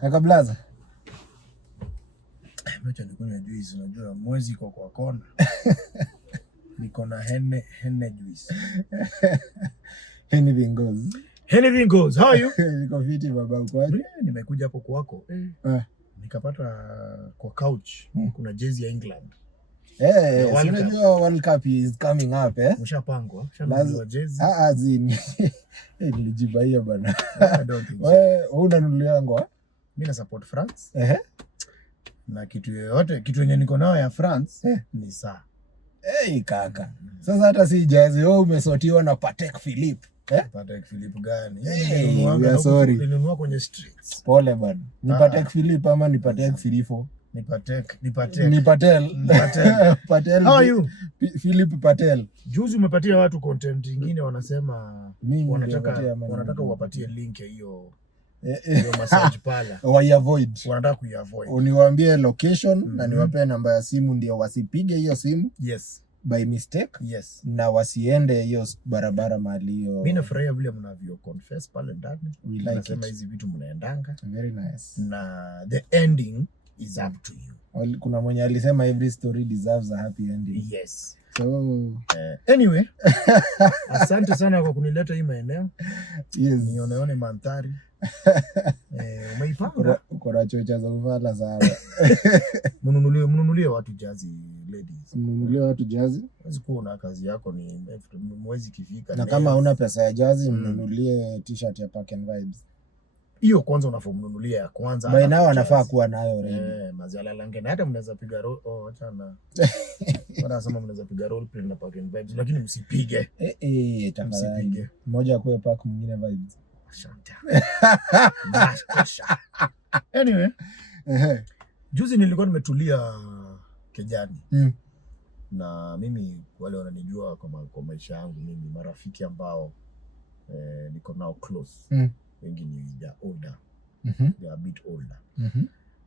Kaka Blaza. Mwacha nikunywe juice, unajua mwezi iko kwa kona. Niko na henne juice. Anything goes. Anything goes. How are you? Niko fiti baba, ukoaje? Nimekuja hapo kwako. Nikapata kwa couch kuna jezi ya England. Unajua World Cup is coming up Ushapangwa? Ushanunua jezi? Zini. Nilijibaia bana. Wewe unanunulia ngo? Mimi na support France. Na kitu yenye niko nayo ya France ni saa. Kaka. Sasa hata si jezi, wewe umesotiwa na Patek Philippe. Patek Philippe gani? We are sorry. Nilinunua kwenye streets. Pole bana. Ni Patek Philippe ama ni Patek Philippe? Ni Patek. Ni Patel. Patel. How are you? Philippe Patel. Juzi umepatia watu content nyingine wanasema wanataka uwapatie link ya hiyo massage pala. Avoid. Wanataka kuiavoid. Uniwaambie location na niwape namba ya simu ndio wasipige hiyo simu. Yes. By mistake. Yes. Na wasiende hiyo barabara mahali hiyo. Mimi nafurahia vile mnavyo confess pale ndani. Nasema hizi vitu mnaendanga. Very nice. Na the ending is up to you. Kuna mwenye alisema every story deserves a happy ending. Yes. So anyway, asante sana kwa kunileta hii maeneo. Yes. Nione mandhari. Umeipanga? Uko na chocha za uvala sana. Mnunulie watu jazi ladies. Mnunulie watu jazi? Huwezi kuwa na kazi yako ni mwezi kifika. Na kama huna pesa ya jazi, mnunulie t-shirt ya Park and Vibes. Hiyo kwanza unafumnunulia ya kwanza. By now anafaa kuwa nayo ready. Maziala lange na hata mnaweza piga roll achana. Wanasema mnaweza piga roll play na Park and Vibes lakini msipige. Tafadhali. Mmoja kwa Park mwingine Vibes. Asante. Anyway, juzi nilikuwa nimetulia Kejani. Na mimi wale wananijua kwa maisha yangu, mimi marafiki ambao niko nao close. Wengi ni older. They are a bit older.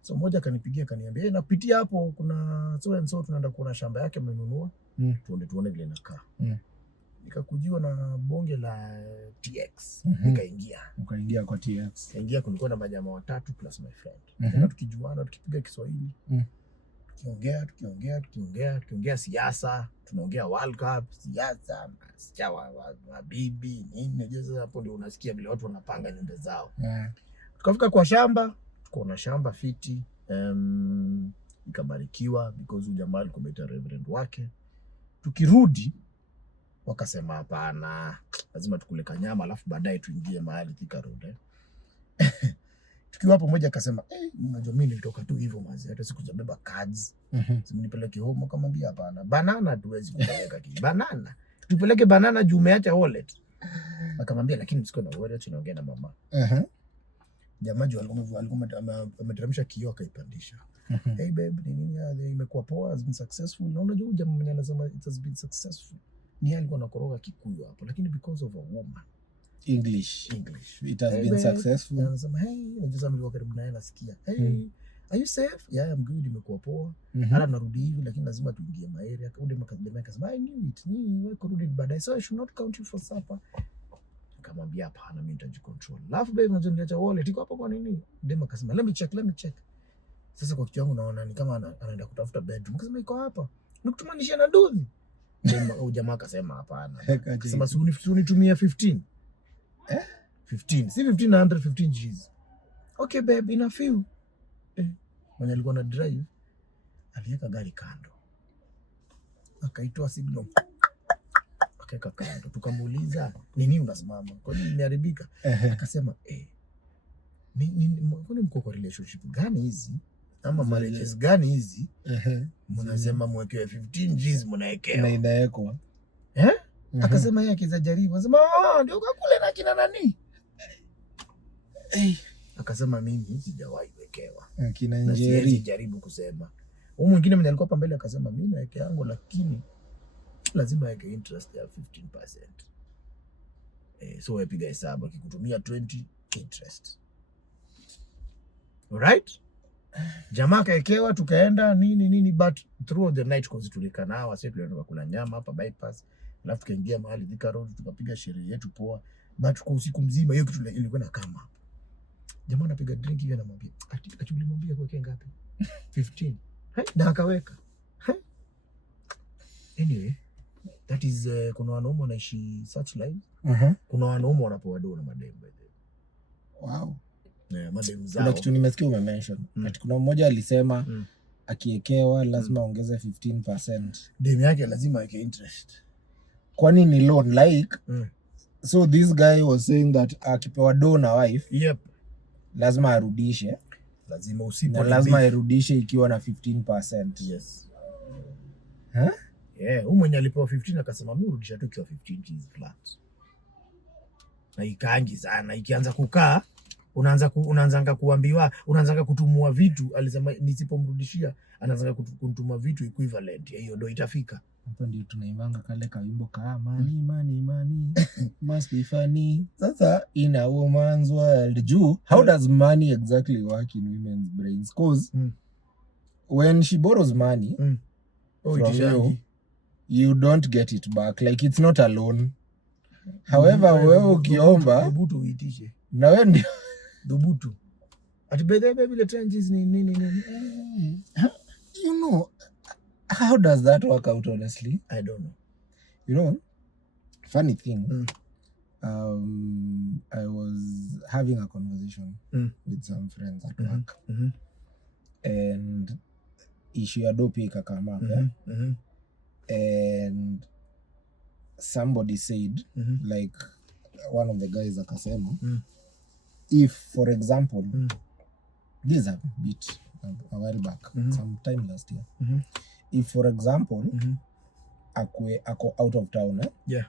So mmoja akanipigia akaniambia, napitia hapo kuna so and so tunaenda kuona shamba yake amenunua. Tuone vile inakaa. Nikakujiwa na bonge la TX. Ukaingia kwa TX. Kaingia, kulikuwa na majamaa watatu plus my friend. Na tukijuana, tukipiga Kiswahili. Tukiongea siasa, tunaongea World Cup, siasa, mabibi, nini. Unajua hapo ndio unasikia vile watu wanapanga nyumba zao. Tukafika kwa shamba, tukaona shamba fiti. Ikabarikiwa because jamaa alikuwa ameita reverend wake. Tukirudi wakasema hapana, lazima tukule kanyama alafu baadaye tuingie mahali Thika Road. Tukiwa hapo mmoja akasema, unajua mimi nilitoka tu hivyo mazi, hata sikujabeba cards. Simunipeleke home, akamwambia hapana. Banana tuwezi kupeleka kitu. Banana. Tupeleke banana juu umeacha wallet. Akamwambia lakini msiko na wallet, tunaongea na mama. Jamaa alikuwa ameteremsha kioo akaipandisha. Hey babe, nini imekuwa poa, has been successful. Na unajua jamaa mwenye anasema it has been successful. Ni alikuwa anakoroga Kikuyu hapo, lakini because of a woman. English. It has been successful. Anasema unajua mimi karibu naye nasikia. Are you safe? Yeah, I'm good, imekuwa poa. Hata narudi hivi lakini lazima tuingie maere. Akaudi akasema I knew it. Ni wewe kurudi baadaye. So I should not count you for supper. Akamwambia hapana, mimi nitajicontrol. Alafu babe unajua niacha wallet iko hapo kwa nini? Dem akasema let me check. Sasa kwa kitu yangu naona ni kama anaenda kutafuta bedroom. Akasema iko hapa. Nikutumanisha na nduthi. Jamaa akasema hapana. Akasema unitumia 15. 15. Si 1500, 15 G's. Okay babe, ina few. Mwenye alikuwa na drive aliweka gari kando. Akaitoa signal. Akaweka kando. Tukamuuliza, nini unasimama? Kwa nini imeharibika? Akasema, kwani mko kwa relationship gani hizi? Ama marriages gani hizi? Mnasema mwekewe 15 G's mnaekewa. Na inaekwa. Akasema yeye akiza jaribu. Akasema ndio kakule na kina nani? Akasema mimi sijawahi wekewa. Kina Njeri jaribu kusema. Huyu mwingine mwenye alikuwa mbele akasema mimi naweke yangu lakini lazima yake interest ya 15%. So wewe piga hesabu akikutumia 20 interest. Alright? Jamaa kaekewa tukaenda nini but through the night cause tulikana hawa sasa tulienda kula nyama hapa bypass. Alafu tukaingia mahali Thika Road tukapiga sherehe yetu poa. But kwa usiku mzima hiyo kitu ilikuwa na kama. Jamaa anapiga drink hivi anamwambia, ati ulimwambia kuweka ngapi? 15. Na akaweka. Anyway, that is kuna wanaume wanaishi such life. Kuna wanaume wanapoa do na madem by the way. Wow. Yeah, madem zao. Kuna kitu nimesikia umemention. Ati kuna mmoja alisema akiekewa lazima ongeze 15%. Dem yake lazima aweke interest. Kwani ni loan like so this guy was saying that akipewa do na wife, yep, lazima arudishe. Lazima usipo na lazima arudishe ikiwa na 15%. Yes. Huh? Yeah, mwenye alipewa 15 akasema mimi rudisha tu ikiwa 15 cheese flat. Na ikaangi sana, ikianza kukaa unaanza kuambiwa, unaanza kutumua vitu, alisema nisipomrudishia anaanza kutuma vitu equivalent ya hiyo ndo itafika. Hapo ndio tunaimanga kale kawimbo ka money must be funny. Sasa in a woman's world, how does money exactly work in women's brains? Cause when she borrows money from you don't get it back, like it's not a loan. However, wewe ukiomba dhubutu uitishe na wewe ndio dhubutu ati baby le changes nini. You know, how does that work out honestly? I don't know. You know, funny thing, I was having a conversation with some friends at work, and issue ya dope ikakama and somebody said like one of the guys akasema if for example this is a bit a while back sometime last year if for example ako out of town yeah,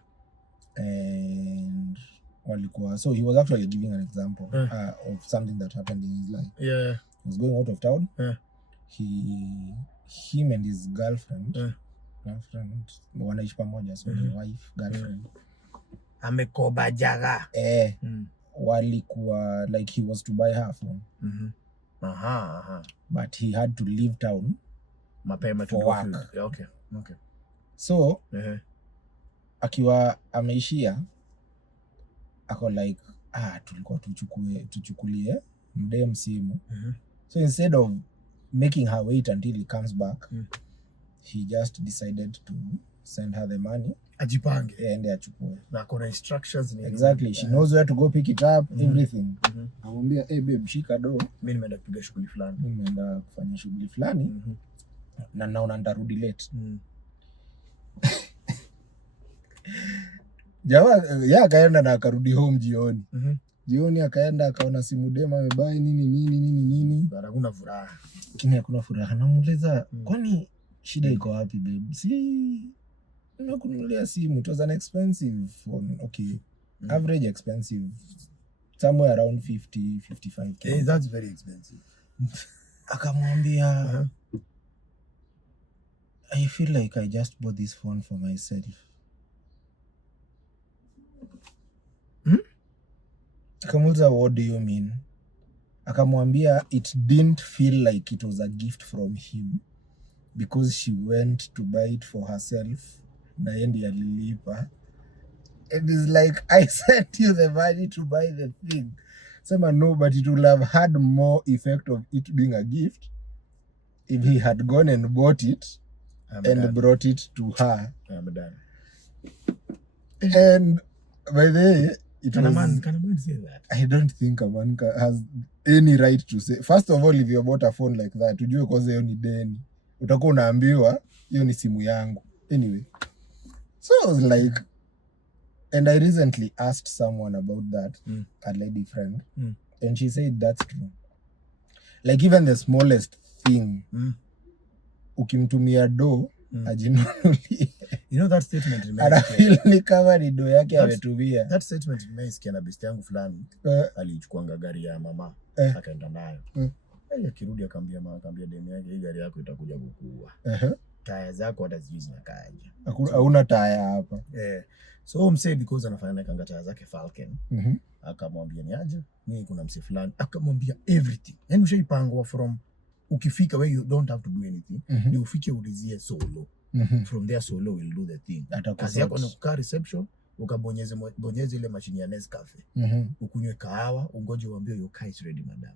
and walikuwa, so he was actually giving an example of something that happened in his life. Yeah, he was going out of town. Him and his girlfriend wanaishi pamoja, so the wife girlfriend amekoba jaga walikuwa like he was to buy her phone but he had to leave town mapema for work. Okay. So akiwa ameishia ako like tulikuwa tuchukulie mdem simu. So instead of making her wait until he comes back, he just decided to send her the money, ajipange and achukue, na kuna instructions ni exactly she knows where to go pick it up, everything. Amwambia babe shika do, mimi nimeenda kupiga shughuli fulani, nimeenda kufanya shughuli fulani na naona nitarudi late. Jamaa akaenda na akarudi home jioni. Jioni akaenda akaona simu dema amebai nini. Hakuna furaha. Lakini hakuna furaha. Namuuliza kwani shida iko wapi babe? Si nimekununulia simu, it was an expensive phone. Okay. Average expensive, somewhere around 50-55K. Hey, that's very expensive. Akamwambia I feel like I just bought this phone for myself. Akamuuliza what do you mean? Akamwambia it didn't feel like it was a gift from him because she went to buy it for herself na yeye ndiye alilipa. It is like I sent you the money to buy the thing. Sema no, but it would have had more effect of it being a gift if he had gone and bought it and brought it to her. I'm done. And by the way, can a man say that? I don't think a man has any right to say. First of all, if you bought a phone like that, ujue kwanza hiyo ni deni. Utakuwa unaambiwa hiyo ni simu yangu. Anyway, so I was like, and I recently asked someone about that, a lady friend, and she said that's true. Like even the smallest thing, ukimtumia do ajinunulie. You know that statement anafeel ni kama ni do yake ametumia. That statement nimeisikia na besti yangu fulani alichukuanga gari ya mama akaenda nayo. Akirudi akaambia demu yake, hii gari yako itakuja kukuua. Taya zako hata sijui zinakaaje. Hauna taya hapa. So msee because anafanya kanga taya zake Falcon. Akamwambia ni aje? Mimi kuna msee fulani akamwambia everything. Yaani ushaipangwa from ukifika where you don't have to do anything. Ni ufike ulizie solo. From there solo will do the thing. Kazi yako ni kukaa reception ukabonyeze ile mashine ya Nescafe, ukunywe kahawa, ungoje uambie your car is ready madam.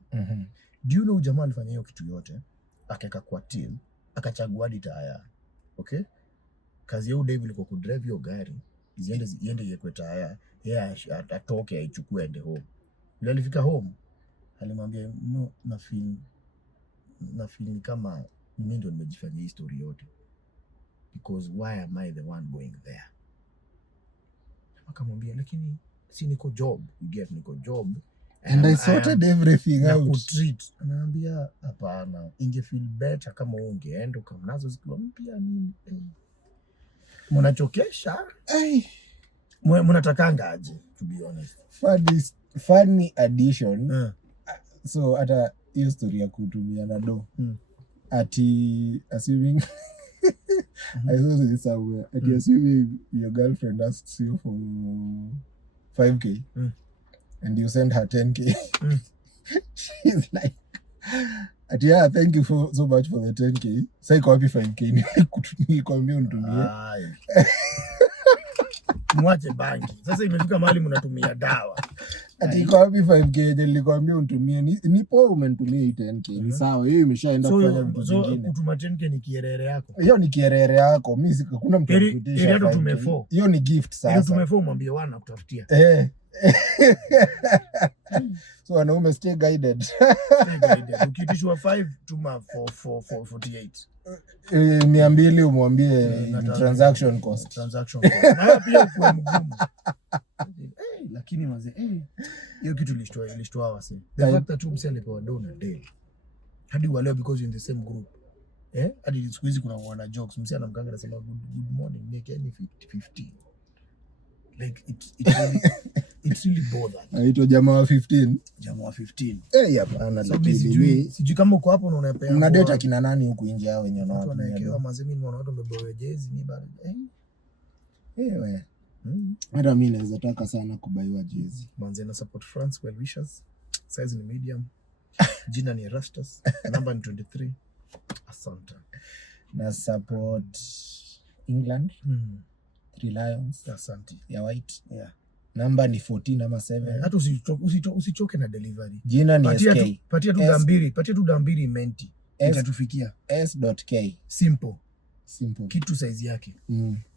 Do you know jamaa alifanya hiyo kitu yote, akaweka kwa till, akachagua hadi taya. Okay? Kazi yao Dave ilikuwa kudrive hiyo gari, iende yekwe taya, yeye atoke aichukue ende home. Ndio alifika home, alimwambia no, na feel kama mimi ndio nimejifanyia hii story yote. Because why am I the one going there? Akamwambia lakini si niko job, you get niko job. And I sorted everything out. Kutreat. Anaambia hapana, inge feel better kama ungeenda kama nazo zikiwa mpya nini. Mnachokesha? Mnatakanga aje, to be honest. Funny addition. So hata hiyo story ya kutumia na do. Ati assuming I saw this somewhere. Assuming your girlfriend asks you for 5K and you send her 10K. She's like, yeah, thank you so much for the 10K. Say kwa wapi 5K nilikwambia unitumie. Mwache banki. Sasa imefika mahali mnatumia dawa. Ati kwa wapi 5K nilikwambia unitumie. Nipo umenitumia 10K. Ni sawa, hiyo imeshaenda kufanya vitu vingine. So kutuma 10K ni kierere yako. Hiyo ni kierere yako. Mimi hakuna mtu anakutisha 5K. Hiyo ni gift sasa. Hiyo tumefo mwambie wana kutafutia. So wanaume stay guided. Ukitishwa 5 tuma 448. 200 umwambie transaction cost. Na pia kwa mgumu. Lakini mazee hiyo kitu ilishtoa wase. The fact that msi alipewa dona day. Hadi wale because in the same group. Hadi siku hizi kuna wana jokes. Msi anamkanga anasema good morning make any 50. Like it really bothered. Aitwa jamaa wa 15. Jamaa wa 15. Hapana so lakini sijui kama uko hapo unapea. Mna data kina nani huku nje hao wenye wanaona. Wanaekewa mazemi ni watu wameboa jezi ni bado. Wewe. Hata mimi naweza taka sana kubaiwa jezi. Manze na support France well wishers. Size ni medium. Jina ni Rastas. Number ni 23. Asante. Na support England. 3 Lions. Asante. Ya white. Number ni 14 ama 7. Hata usichoke na delivery. Jina ni SK. Patia tu dambiri menti. Itatufikia. S.K. Simple. Kitu size yake.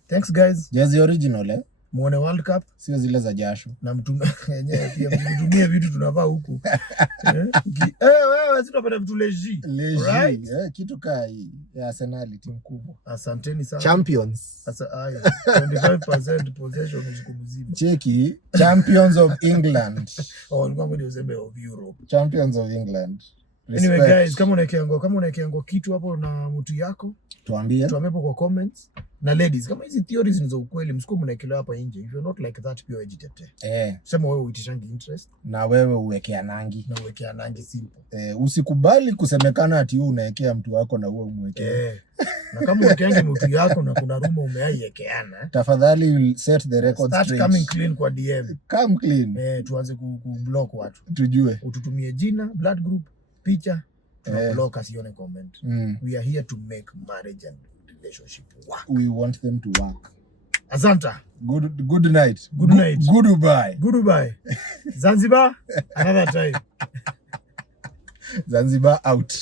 Thanks guys. Jezi original Muone World Cup. Sio zile za jasho. Na mtume yenyewe pia mtumie vitu tunavaa huku. Wewe sitapata vitu leji. Right? Kitu kaa hii ya Arsenal timu kubwa. Asanteni sana. Champions. Sasa haya 25% possession usiku mzima. Cheki Champions of England. Nilikuwa ngoja useme of Europe. Champions of England. Anyway guys, kama unaekeango kitu hapo na mtu yako, tuambie hapo kwa comments. Na ladies, kama hizi theories ni za ukweli, msikuwa mnaekelewa hapa nje. If you're not like that, pure vegetable. Sema wewe uitishangi interest. Na wewe uwekea nangi. Simple. Usikubali kusemekana ati wewe unaekea mtu wako na wewe umwekea. Na kama unaekeangi mtu yako na kuna rumor umeaiekeana, tafadhali set the record straight. Start coming clean kwa DM. Come clean. Tuanze kublock watu. Tujue. Ututumie jina, blood group, picha, block asione comment. We are here to make marriage and relationship work. We want them to work. Asanta. Good night. Goodbye. Zanzibar, another time. Zanzibar out.